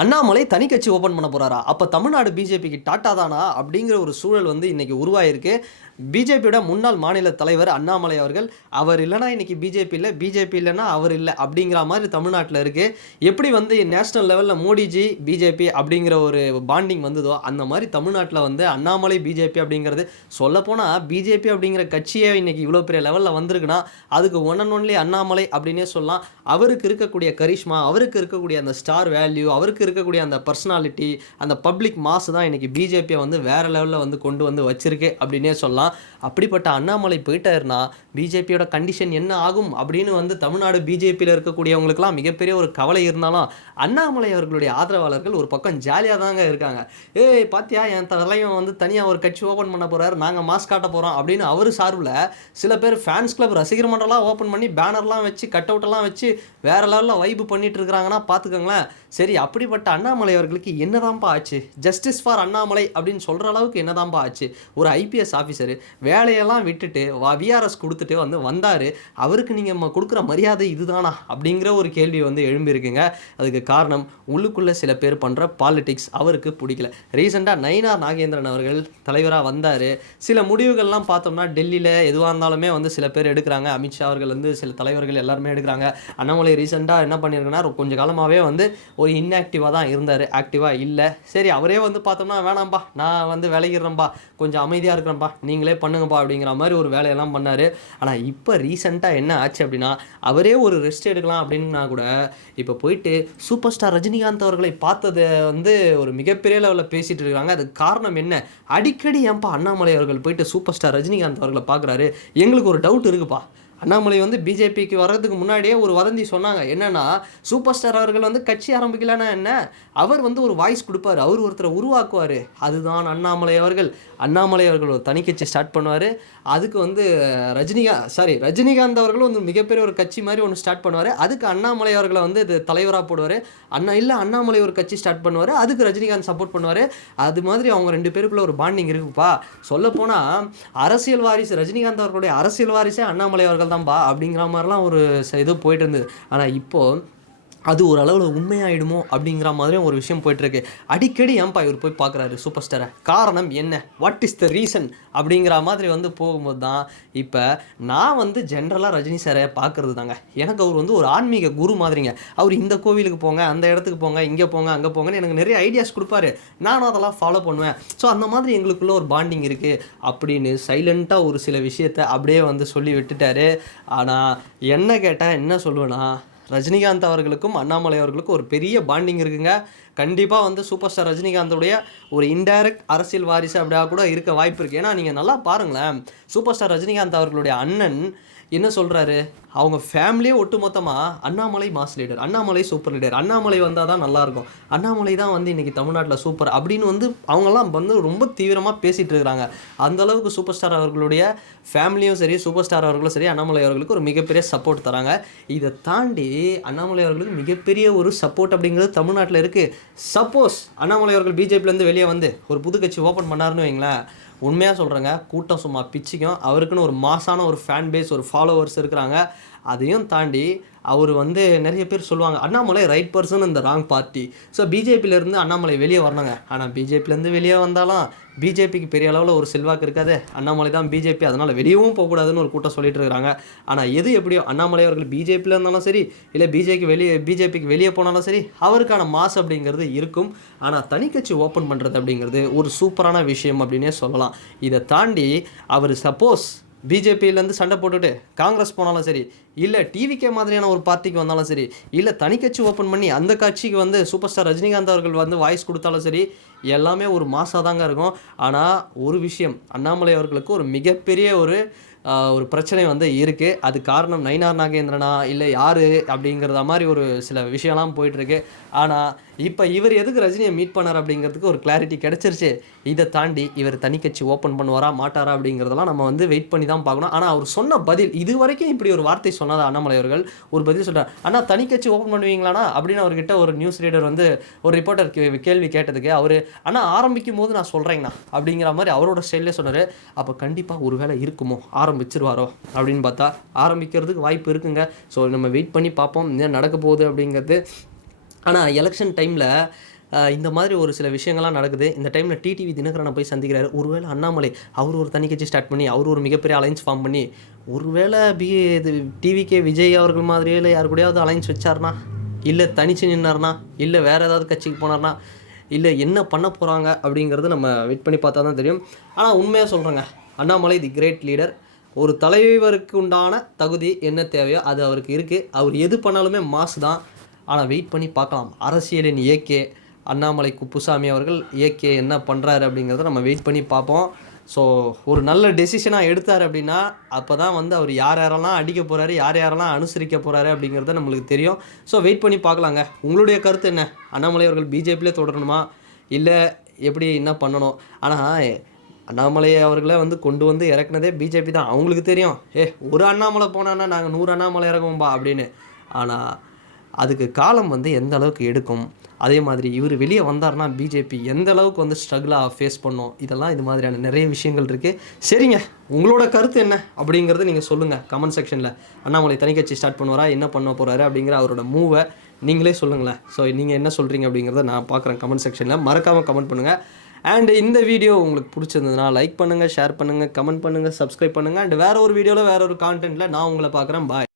அண்ணாமலை தனி கட்சி ஓப்பன் பண்ண போறாரா? அப்ப தமிழ்நாடு பிஜேபிக்கு டாட்டா தானா? அப்படிங்கிற ஒரு சூழல் வந்து இன்னைக்கு உருவாயிருக்கு. பிஜேபியோட முன்னாள் மாநில தலைவர் அண்ணாமலை அவர்கள், அவர் இல்லன்னா இன்னைக்கு பிஜேபி இல்ல, பிஜேபி இல்லன்னா அவர் இல்ல அப்படிங்கிற மாரி தமிழ்நாட்டுல இருக்கு. எப்படி வந்து நேஷனல் லெவல்ல மோடிஜி, பிஜேபி அப்படிங்கிற ஒரு பாண்டிங் வந்ததோ, அந்த மாரி தமிழ்நாட்டுல வந்து அண்ணாமலை, பிஜேபி அப்படிங்கிறது சொல்லப்போனா பிஜேபி அப்படிங்கிற கட்சியே இன்னைக்கு இவ்வளோ பெரிய லெவல்ல வந்திருக்குன்னா, அதுக்கு ஒன் அண்ட் ஒன்லி அண்ணாமலை அப்படின்னே சொல்லலாம். அவருக்கு இருக்கக்கூடிய கரிஷ்மா, அவருக்கு இருக்கக்கூடிய அந்த ஸ்டார் வேல்யூ, அவருக்கு இருக்கக்கூடிய அந்த பர்சனாலிட்டி, அந்த பப்ளிக் மாஸ் தான் இன்னைக்கு பிஜேபியை வந்து வேற லெவலில் வந்து கொண்டு வந்து வச்சிருக்கு அப்படின்னே சொல்லலாம். அப்படிப்பட்ட அண்ணாமலை போயிட்டாருன்னா பிஜேபியோட கண்டிஷன் என்ன ஆகும் அப்படின்னு வந்து தமிழ்நாடு பிஜேபியில் இருக்கக்கூடியவங்களுக்குலாம் மிகப்பெரிய ஒரு கவலை இருந்தாலும், அண்ணாமலை அவர்களுடைய ஆதரவாளர்கள் ஒரு பக்கம் ஜாலியாக தாங்க இருக்காங்க. ஏய் பாத்தியா, என் தலைவன் வந்து தனியாக ஒரு கட்சி ஓப்பன் பண்ண போறாரு, நாங்கள் மாஸ் காட்ட போகிறோம் அப்படின்னு அவர் சார்பில் சில பேர் ஃபேன்ஸ் கிளப் ரசிகர் மன்றம்லாம் ஓப்பன் பண்ணி பேனர்லாம் வச்சு கட் அவுட்டெல்லாம் வச்சு வேற லெவலில் வைப்பு பண்ணிட்டு இருக்கிறாங்கன்னா பார்த்துக்கோங்களேன். சரி, அப்படிப்பட்ட அண்ணாமலை அவர்களுக்கு என்னதான்ப்பா ஆச்சு? ஜஸ்டிஸ் ஃபார் அண்ணாமலை அப்படின்னு சொல்கிற அளவுக்கு என்னதான்ப்பா ஆச்சு? ஒரு ஐபிஎஸ் ஆஃபீஸரு வேலையெல்லாம் விட்டுட்டு விஆர்எஸ் கொடுத்துட்டு வந்தார். அவருக்கு நீங்கள் கொடுக்குற மரியாதை இதுதானா அப்படிங்கிற ஒரு கேள்வி வந்து எழும்பியிருக்குங்க. அதுக்கு காரணம் உள்ளுக்குள்ளே சில பேர் பண்ணுற பாலிடிக்ஸ் அவருக்கு பிடிக்கல. ரீசெண்டாக நயினார் நாகேந்திரன் அவர்கள் தலைவராக வந்தார். சில முடிவுகள்லாம் பார்த்தோம்னா டெல்லியில் எதுவாக இருந்தாலுமே வந்து சில பேர் எடுக்கிறாங்க. அமித்ஷா அவர்கள் வந்து சில தலைவர்கள் எல்லாருமே எடுக்கிறாங்க. அண்ணாமலை ரீசெண்டாக என்ன பண்ணியிருக்குன்னா கொஞ்சம் காலமாகவே வந்து ஒரு இன்ஆக்டிவாக தான் இருந்தார், ஆக்டிவாக இல்லை. சரி, அவரே வந்து பார்த்தோம்னா வேணாம்பா, நான் வந்து விளையிடுறேன்பா, கொஞ்சம் அமைதியாக இருக்கிறேன்ப்பா, நீங்களே பண்ணுங்கப்பா அப்படிங்கிற மாதிரி ஒரு வேலையெல்லாம் பண்ணார். ஆனால் இப்போ ரீசெண்டாக என்ன ஆச்சு அப்படின்னா, அவரே ஒரு ரெஸ்ட் எடுக்கலாம் அப்படின்னா கூட இப்போ போயிட்டு சூப்பர் ஸ்டார் ரஜினிகாந்த் அவர்களை பார்த்ததை வந்து ஒரு மிகப்பெரிய லெவலில் பேசிகிட்டு இருக்காங்க. அதுக்கு காரணம் என்ன? அடிக்கடி ஏன்பா அண்ணாமலை அவர்கள் போயிட்டு சூப்பர் ஸ்டார் ரஜினிகாந்த் அவர்களை பார்க்குறாரு? எங்களுக்கு ஒரு டவுட் இருக்குப்பா. அண்ணாமலை வந்து பிஜேபிக்கு வர்றதுக்கு முன்னாடியே ஒரு வதந்தி சொன்னாங்க. என்னன்னா, சூப்பர் ஸ்டார் அவர்கள் வந்து கட்சி ஆரம்பிக்கலன்னா என்ன, அவர் வந்து ஒரு வாய்ஸ் கொடுப்பாரு, அவர் ஒருத்தரை உருவாக்குவார், அதுதான் அண்ணாமலை அவர்கள். அண்ணாமலை அவர்கள் ஒரு தனி கட்சி ஸ்டார்ட் பண்ணுவார். அதுக்கு வந்து ரஜினிகாந்த் அவர்களும் வந்து மிகப்பெரிய ஒரு கட்சி மாதிரி ஒன்று ஸ்டார்ட் பண்ணுவார். அதுக்கு அண்ணாமலை அவர்களை வந்து இது தலைவராக போடுவார். அண்ணாமலை ஒரு கட்சி ஸ்டார்ட் பண்ணுவார், அதுக்கு ரஜினிகாந்த் சப்போர்ட் பண்ணுவார். அது மாதிரி அவங்க ரெண்டு பேருக்குள்ள ஒரு பாண்டிங் இருக்குப்பா. சொல்லப்போனால் அரசியல் வாரிசு ரஜினிகாந்த் அவர்களுடைய அரசியல் வாரிசே அண்ணாமலை அவர்கள் தான்பா அப்படிங்கிற மாதிரிலாம் ஒரு இது போயிட்டு இருந்தது. ஆனால் இப்போது அது ஒரு அளவில் உண்மையாயிடுமோ அப்படிங்கிற மாதிரியும் ஒரு விஷயம் போயிட்டுருக்கு. அடிக்கடி ஏன்பா இவர் போய் பார்க்குறாரு சூப்பர் ஸ்டாரை? காரணம் என்ன? வாட் இஸ் த ரீசன் அப்படிங்கிற மாதிரி வந்து போகும்போது தான் இப்போ நான் வந்து ஜென்ரலாக ரஜினி சாரை பார்க்குறது தாங்க. எனக்கு அவர் வந்து ஒரு ஆன்மீக குரு மாதிரிங்க. அவர் இந்த கோவிலுக்கு போங்க, அந்த இடத்துக்கு போங்க, இங்கே போங்க, அங்கே போங்கன்னு எனக்கு நிறைய ஐடியாஸ் கொடுப்பாரு. நானும் அதெல்லாம் ஃபாலோ பண்ணுவேன். ஸோ அந்த மாதிரி எங்களுக்குள்ள ஒரு பாண்டிங் இருக்குது அப்படின்னு சைலண்ட்டாக ஒரு சில விஷயத்தை அப்படியே வந்து சொல்லி விட்டுட்டாரு. ஆனால் என்ன கேட்டால் என்ன சொல்லுவேன்னா, ரஜினிகாந்த் அவர்களுக்கும் அண்ணாமலை அவர்களுக்கும் ஒரு பெரிய பாண்டிங் இருக்குங்க. கண்டிப்பாக வந்து சூப்பர் ஸ்டார் ரஜினிகாந்தோடைய ஒரு இன்டைரக்ட் அரசியல் வாரிசு அப்படியா கூட இருக்க வாய்ப்பு இருக்குது. ஏன்னா நீங்கள் நல்லா பாருங்களேன், சூப்பர் ஸ்டார் ரஜினிகாந்த் அவர்களுடைய அண்ணன் என்ன சொல்கிறாரு? அவங்க ஃபேமிலியே ஒட்டு மொத்தமாக Annamalai mass leader, Annamalai super leader, Annamalai வந்தால் தான் நல்லாயிருக்கும், அண்ணாமலை தான் வந்து இன்றைக்கி தமிழ்நாட்டில் சூப்பர் அப்படின்னு வந்து அவங்கெல்லாம் வந்து ரொம்ப தீவிரமாக பேசிகிட்டு இருக்கிறாங்க. அந்தளவுக்கு சூப்பர் ஸ்டார் அவர்களுடைய ஃபேமிலியும் சரி, சூப்பர் ஸ்டார் அவர்களும் சரி, அண்ணாமலை அவர்களுக்கு ஒரு மிகப்பெரிய சப்போர்ட் தராங்க. இதை தாண்டி அண்ணாமலை அவர்களுக்கு மிகப்பெரிய ஒரு சப்போர்ட் அப்படிங்கிறது தமிழ்நாட்டில் இருக்குது. சப்போஸ் அண்ணாமலை அவர்கள் பிஜேபியிலேருந்து வெளியே வந்து ஒரு புது கட்சி ஓப்பன் பண்ணாருன்னு வைங்களேன், உண்மையாக சொல்கிறேங்க, கூட்டம் சும்மா பிச்சுக்கும். அவருக்குன்னு ஒரு மாசான ஒரு ஃபேன் பேஸ், ஒரு ஃபாலோவர்ஸ் இருக்கிறாங்க. அதையும் தாண்டி அவர் வந்து நிறைய பேர் சொல்லுவாங்க, அண்ணாமலை ரைட் பர்சன் இந்த ராங் பார்ட்டி. ஸோ பிஜேபியிலேருந்து அண்ணாமலை வெளியே வரணுங்க. ஆனால் பிஜேபியிலேருந்து வெளியே வந்தாலும் பிஜேபிக்கு பெரிய அளவில் ஒரு செல்வாக்கு இருக்காது. அண்ணாமலை தான் பிஜேபி, அதனால் வெளியவும் போகக்கூடாதுன்னு ஒரு கூட்டம் சொல்லிட்டு இருக்கிறாங்க. ஆனால் எது எப்படியோ அண்ணாமலை அவர்கள் பிஜேபியில் இருந்தாலும் சரி, இல்லை பிஜேபிக்கு வெளியே போனாலும் சரி, அவருக்கான மாஸ் அப்படிங்கிறது இருக்கும். ஆனால் தனி கட்சி ஓப்பன் பண்ணுறது அப்படிங்கிறது ஒரு சூப்பரான விஷயம் அப்படின்னே சொல்லலாம். இதை தாண்டி அவர் சப்போஸ் பிஜேபியிலேருந்து சண்டை போட்டுட்டு காங்கிரஸ் போனாலும் சரி, இல்லை டிவிகே மாதிரியான ஒரு பார்ட்டிக்கு வந்தாலும் சரி, இல்லை தனி கட்சி ஓப்பன் பண்ணி அந்த கட்சிக்கு வந்து சூப்பர் ஸ்டார் ரஜினிகாந்த் அவர்கள் வந்து வாய்ஸ் கொடுத்தாலும் சரி, எல்லாமே ஒரு மாசாக தாங்க இருக்கும். ஆனால் ஒரு விஷயம், அண்ணாமலை அவர்களுக்கு ஒரு மிகப்பெரிய ஒரு பிரச்சனை வந்து இருக்குது. அது காரணம் நயினார் நாகேந்திரனா இல்லை யார் அப்படிங்கிறத மாதிரி ஒரு சில விஷயம்லாம் போயிட்டுருக்கு. ஆனால் இப்போ இவர் எதுக்கு ரஜினியை மீட் பண்ணார் அப்படிங்கிறதுக்கு ஒரு கிளாரிட்டி கிடச்சிருச்சு. இதை தாண்டி இவர் தனி கட்சி ஓப்பன் பண்ணுவாரா மாட்டாரா அப்படிங்கிறதெல்லாம் நம்ம வந்து வெயிட் பண்ணி தான் பார்க்கணும். ஆனால் அவர் சொன்ன பதில், இது வரைக்கும் இப்படி ஒரு வார்த்தை சொன்னாத அண்ணாமலை அவர்கள் ஒரு பதில் சொல்கிறார். அண்ணா தனி கட்சி ஓப்பன் பண்ணுவீங்களாண்ணா அப்படின்னு அவர்கிட்ட ஒரு நியூஸ் ரீடர் வந்து ஒரு ரிப்போர்ட்டர் கேள்வி கேட்டதுக்கு அவர், ஆனால் ஆரம்பிக்கும் போது நான் சொல்கிறேங்கண்ணா அப்படிங்கிற மாதிரி அவரோட ஸ்டைல்லே சொன்னார். அப்போ கண்டிப்பாக ஒரு வேளை இருக்குமோ, ஆரம்பிச்சிருவாரோ அப்படின்னு பார்த்தா ஆரம்பிக்கிறதுக்கு வாய்ப்பு இருக்குங்க. ஸோ நம்ம வெயிட் பண்ணி பார்ப்போம் என்ன நடக்க போகுது அப்படிங்கிறது. ஆனால் எலெக்ஷன் டைமில் இந்த மாதிரி ஒரு சில விஷயங்கள்லாம் நடக்குது. இந்த டைமில் டிடிவி தினகரனை போய் சந்திக்கிறாரு. ஒருவேளை அண்ணாமலை அவர் ஒரு தனி கட்சி ஸ்டார்ட் பண்ணி அவர் ஒரு மிகப்பெரிய அலைன்ஸ் ஃபார்ம் பண்ணி ஒருவேளை இது டிவிகே விஜய் அவர்கள் மாதிரியே இல்லை யாரு கூடயாவது அலைன்ஸ் வச்சார்னா, இல்லை தனிச்சு நின்னார்னா, இல்லை வேறு ஏதாவது கட்சிக்கு போனார்னா, இல்லை என்ன பண்ண போகிறாங்க அப்படிங்கிறது நம்ம வெயிட் பண்ணி பார்த்தா தான் தெரியும். ஆனால் உண்மையாக சொல்கிறேங்க, அண்ணாமலை தி கிரேட் லீடர். ஒரு தலைவருக்கு உண்டான தகுதி என்ன தேவையோ அது அவருக்கு இருக்குது. அவர் எது பண்ணாலுமே மாசு தான். ஆனால் வெயிட் பண்ணி பார்க்கலாம். அரசியலின் ஏகே அண்ணாமலை குப்புசாமி அவர்கள் ஏகே என்ன பண்ணுறாரு அப்படிங்கிறத நம்ம வெயிட் பண்ணி பார்ப்போம். ஸோ ஒரு நல்ல டெசிஷனாக எடுத்தார் அப்படின்னா அப்போ தான் வந்து அவர் யார் யாரெல்லாம் அடிக்க போகிறாரு, யார் யாரெல்லாம் அனுசரிக்க போகிறாரு அப்படிங்கிறத நம்மளுக்கு தெரியும். ஸோ வெயிட் பண்ணி பார்க்கலாங்க. உங்களுடைய கருத்து என்ன? அண்ணாமலை அவர்கள் பிஜேபியிலே தொடரணுமா, இல்லை எப்படி என்ன பண்ணணும்? ஆனால் அண்ணாமலை அவர்களை வந்து கொண்டு வந்து இறக்குனதே பிஜேபி தான். அவங்களுக்கு தெரியும், ஒரு அண்ணாமலை போனான்னா நாங்கள் 100 அண்ணாமலை இறக்குவோம்பா அப்படின்னு. ஆனால் அதுக்கு காலம் வந்து எந்த அளவுக்கு எடுக்கும், அதே மாதிரி இவர் வெளியே வந்தார்னா பிஜேபி எந்த அளவுக்கு வந்து ஸ்ட்ரகிளாக ஃபேஸ் பண்ணோம், இதெல்லாம் இது மாதிரியான நிறைய விஷயங்கள் இருக்குது. சரிங்க, உங்களோட கருத்து என்ன அப்படிங்கிறத நீங்கள் சொல்லுங்கள் கமெண்ட் செக்ஷனில். அண்ணாமலை தனி கட்சி ஸ்டார்ட் பண்ணுவாரா, என்ன பண்ண போகிறாரு அப்படிங்கிற அவரோட மூவை நீங்களே சொல்லுங்களேன். ஸோ நீங்கள் என்ன சொல்கிறீங்க அப்படிங்கிறத நான் பார்க்குறேன் கமெண்ட் செக்ஷனில். மறக்காமல் கமெண்ட் பண்ணுங்கள். அண்ட் இந்த வீடியோ உங்களுக்கு பிடிச்சிருந்ததுன்னா லைக் பண்ணுங்கள், ஷேர் பண்ணுங்கள், கமெண்ட் பண்ணுங்கள், சப்ஸ்கிரைப் பண்ணுங்கள். அண்ட் வேறு ஒரு வீடியோவில் வேறு ஒரு கான்டென்ட்டில் நான் உங்களை பார்க்குறேன். பாய்.